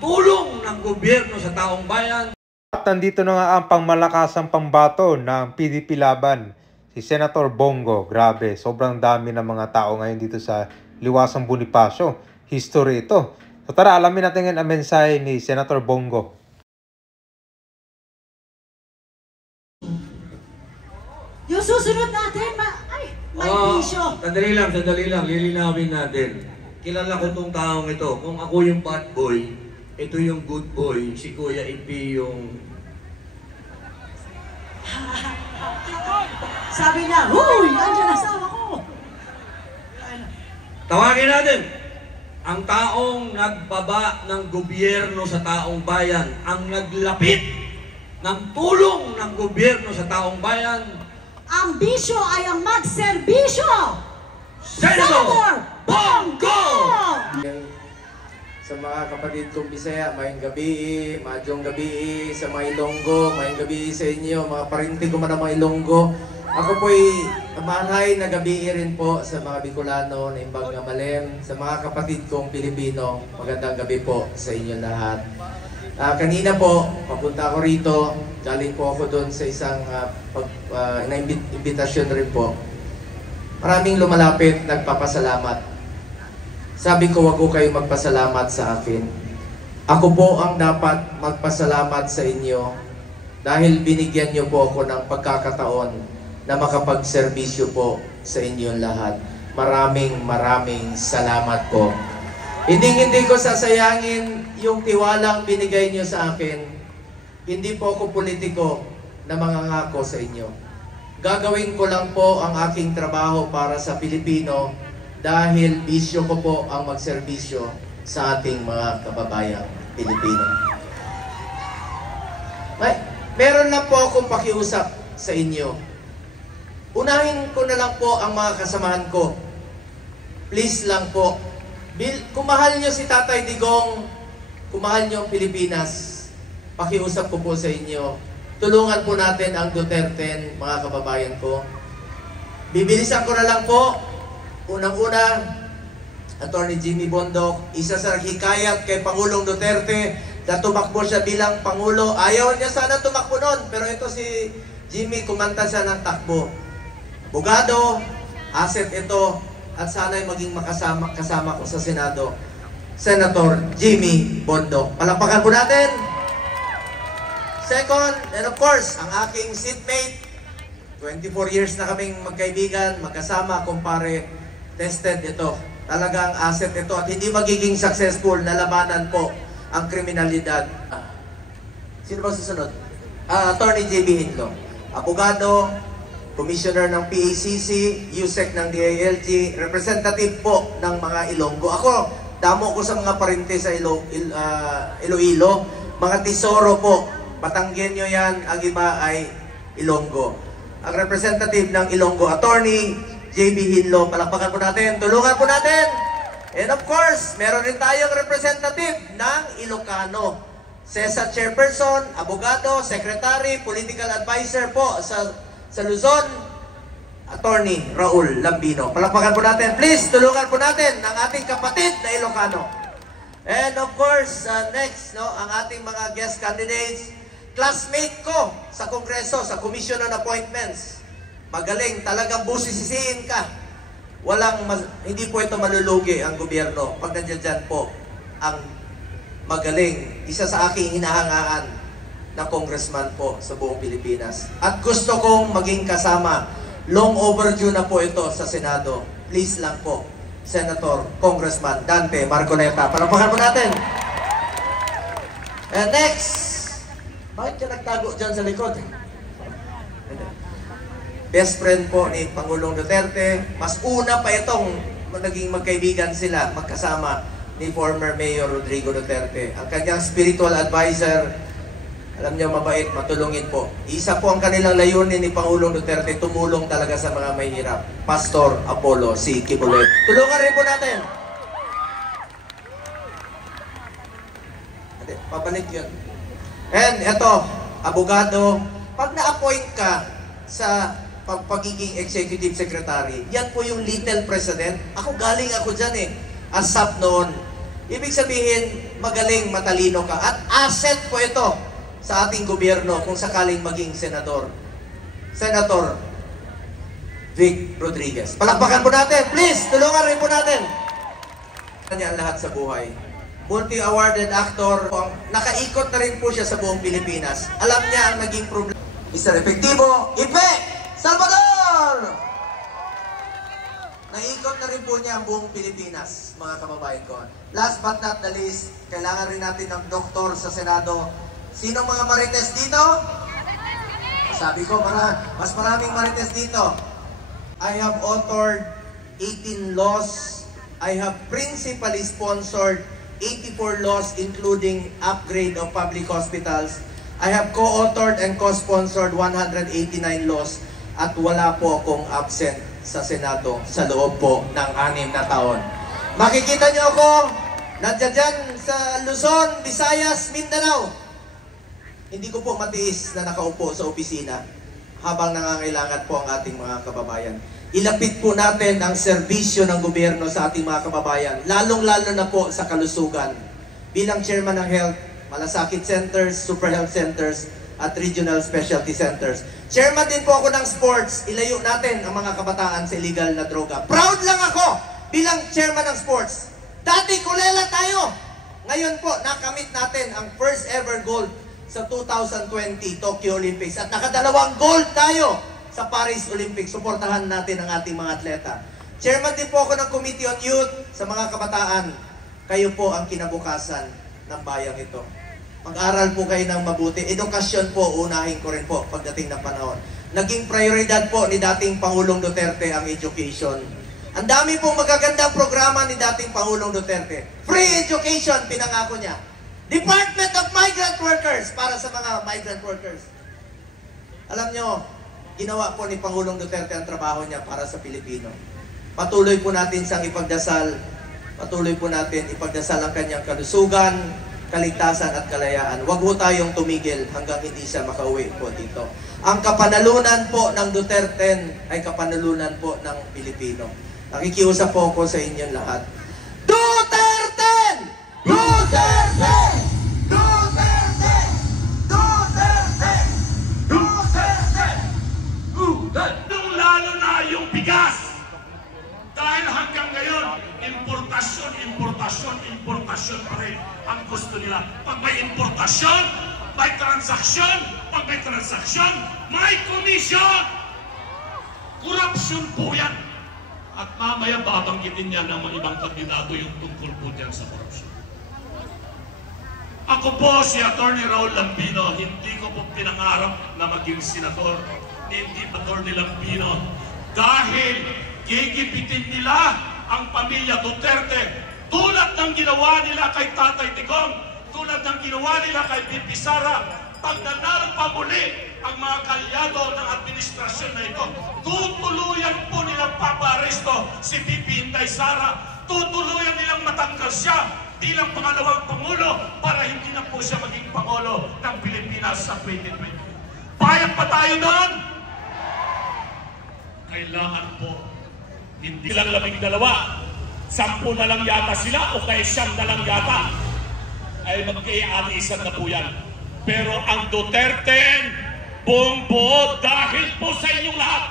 tulong ng gobyerno sa taong bayan. At nandito na nga ang pangmalakasang pambato ng PDP laban, si Senator Bongo. Grabe, sobrang dami ng mga tao ngayon dito sa Liwasang Bonifacio. History ito. So tara, alamin natin ang mensahe ni Senator Bongo. Yung susunod natin, may bisyo. Sandali lang, lilinawin natin. Kilala ko tong taong ito. Kung ako yung bad boy, ito yung good boy, si Kuya Ipi yung... Sabi niya, huy! Andiyan asawa ko! Tawagin natin ang taong nagbaba ng gobyerno sa taong bayan, ang naglapit ng tulong ng gobyerno sa taong bayan. Ang bisyo ay ang magserbisyo! Senator Bongo! Sa mga kapatid kong Bisaya, mayong gabi, madyong gabi, sa mga Ilonggo, mayong gabi sa inyo, mga parinti ko man ang mga Ilonggo. Ako po'y mahay na gabi rin po sa mga Bicolano na imbang nga Malem, sa mga kapatid kong Pilipino, magandang gabi po sa inyo lahat. Kanina po, papunta ako rito, galing po ako doon sa isang invitation rin po. Maraming lumalapit, nagpapasalamat. Sabi ko, wag ko kayo magpasalamat sa akin. Ako po ang dapat magpasalamat sa inyo dahil binigyan niyo po ako ng pagkakataon na makapagserbisyo po sa inyong lahat. Maraming salamat po. Hindi ko sasayangin yung tiwalang binigay niyo sa akin. Hindi po ako politiko na mangangako sa inyo. Gagawin ko lang po ang aking trabaho para sa Pilipino dahil bisyo ko po ang magserbisyo sa ating mga kababayang Pilipino. Meron lang po akong pakiusap sa inyo. Unahin ko na lang po ang mga kasamahan ko. Please lang po. Kung mahal nyo si Tatay Digong, kung mahal nyo ang Pilipinas, pakiusap ko po sa inyo. Tulungan po natin ang Duterte, mga kababayan ko. Bibilisan ko na lang po. Unang-una, Attorney Jimmy Bondoc, isa sa hikayat kay Pangulong Duterte na tumakbo siya bilang Pangulo. Ayaw niya sana tumakbo noon, pero ito si Jimmy, kumanta siya ng takbo. Abogado, asset ito, at sana'y maging kasama ko sa Senado, Senator Jimmy Bondoc. Palakpakan po natin! Second, and of course, ang aking seatmate, 24 years na kaming magkaibigan, magkasama, kumpare, tested ito. Talagang asset ito at hindi magiging successful na labanan po ang kriminalidad. Sino ba susunod? Attorney J.B. Hinlo. Abogado, Commissioner ng PACC, USEC ng DILG, representative po ng mga Ilonggo. Ako, damo ko sa mga parente sa Iloilo. Mga tesoro po, Batanggenyo yan, ang iba ay Ilonggo. Ang representative ng Ilonggo, Attorney J.B. Hinlo, palakpakan po natin, tulungan po natin. And of course, meron rin tayong representative ng Ilocano. CESA Chairperson, Abogado, Secretary, Political Advisor po sa Luzon, Attorney Raul Lambino. Palakpakan po natin. Please, tulungan po natin ang ating kapatid na Ilocano. And of course, next, ang ating mga guest candidates, classmate ko sa Kongreso, sa Commission on Appointments. Magaling, talagang busisisiin ka. Hindi po ito malulugi ang gobyerno pag nandiyan dyan po ang magaling. Isa sa aking hinahangaan na congressman po sa buong Pilipinas. At gusto kong maging kasama. Long overdue na po ito sa Senado. Please lang po, Senator, Congressman Dante Marcoleta. Palakpakan po natin. And next, bakit ka nagtago dyan sa likod? Best friend po ni Pangulong Duterte. Mas una pa itong naging magkaibigan sila, magkasama ni former Mayor Rodrigo Duterte. Ang kanyang spiritual advisor, alam niyo, mabait, matulungin po. Isa po ang kanilang layunin ni Pangulong Duterte, tumulong talaga sa mga mahihirap. Pastor Apollo C. Kibuloy. Tulungan rin po natin. Pabalik yun. And ito, abogado, pag na-appoint ka sa pagiging executive secretary, yan po yung little president. Galing ako dyan ASAP noon. Ibig sabihin, magaling, matalino ka. At asset po ito sa ating gobyerno kung sakaling maging senador. Senator Vic Rodriguez. Palakpakan po natin. Please, tulungan rin po natin. Kanya ang lahat sa buhay. Multi-awarded actor. Nakaikot na rin po siya sa buong Pilipinas. Alam niya ang naging problema. Mr. Efectivo, Ipe Salvador! Naikot na rin po niya ang buong Pilipinas, mga kababayan ko. Last but not the least, kailangan rin natin ng doktor sa Senado. Sinong mga marites dito? Sabi ko, mas maraming marites dito. I have authored 18 laws. I have principally sponsored 84 laws including upgrade of public hospitals. I have co-authored and co-sponsored 189 laws at wala po akong absent sa Senado sa loob po ng 6 na taon. Makikita niyo ako, nandiyan dyan sa Luzon, Visayas, Mindanao. Hindi ko po matiis na nakaupo sa opisina habang nangangailangan po ang ating mga kababayan. Ilapit po natin ang serbisyo ng gobyerno sa ating mga kababayan, lalong-lalo na po sa kalusugan. Bilang chairman ng health, malasakit centers, super health centers, at regional specialty centers. Chairman din po ako ng sports. Ilayo natin ang mga kabataan sa illegal na droga. Proud lang ako bilang chairman ng sports. Dati kulela tayo. Ngayon po, nakamit natin ang first ever gold sa 2020 Tokyo Olympics. At nakadalawang gold tayo sa Paris Olympics. Suportahan natin ang ating mga atleta. Chairman din po ako ng Committee on Youth sa mga kabataan. Kayo po ang kinabukasan ng bayang ito. Mag-aral po kayo ng mabuti. Edukasyon po, unahin ko rin po pagdating ng panahon. Naging prioridad po ni dating Pangulong Duterte ang education. Ang dami pong magagandang programa ni dating Pangulong Duterte. Free education, pinangako niya. Department of Migrant Workers, para sa mga migrant workers. Alam nyo, ginawa po ni Pangulong Duterte ang trabaho niya para sa Pilipino. Patuloy po natin siyang ipagdasal. Patuloy po natin ipagdasal ang kanyang kalusugan, kaligtasan at kalayaan. Huwag po tayong tumigil hanggang hindi siya makauwi po dito. Ang kapanalunan po ng Duterte ay kapanalunan po ng Pilipino. Nakikiusap po ako sa inyong lahat. Duterte! Duterte! Duterte! Duterte! Duterte! Duterte! Lalo na yung bigas. Dahil hanggang ngayon, importasyon pa rin ang gusto nila. Pag may importasyon, may transaksyon. Pag may transaksyon, may komisyon. Korupsyon po yan. At mamaya babanggitin niya ng mga ibang kandidato yung tungkol po dyan sa korupsyon. Ako po si Atty. Raul Lambino, hindi ko po pinangarap na maging senador. Hindi Atty. Lambino. Dahil gigipitin nila ang pamilya Duterte tulad ng ginawa nila kay Tatay Digong, tulad ng ginawa nila kay Bibi Sara. Pag nanalo pa muli ang mga kalyado ng administrasyon na ito, tutuluyan po nilang paparesto si Bibi Inday Sara, tutuluyan nilang matanggal siya bilang pangalawang Pangulo para hindi na po siya maging Pangulo ng Pilipinas sa 2020. Payag pa tayo doon? Kailangan po hindi lang 12, 10 na lang yata sila o kaya 9 na lang yata ay magkaialisan na po yan. Pero ang Duterte buong buo dahil po sa inyong lahat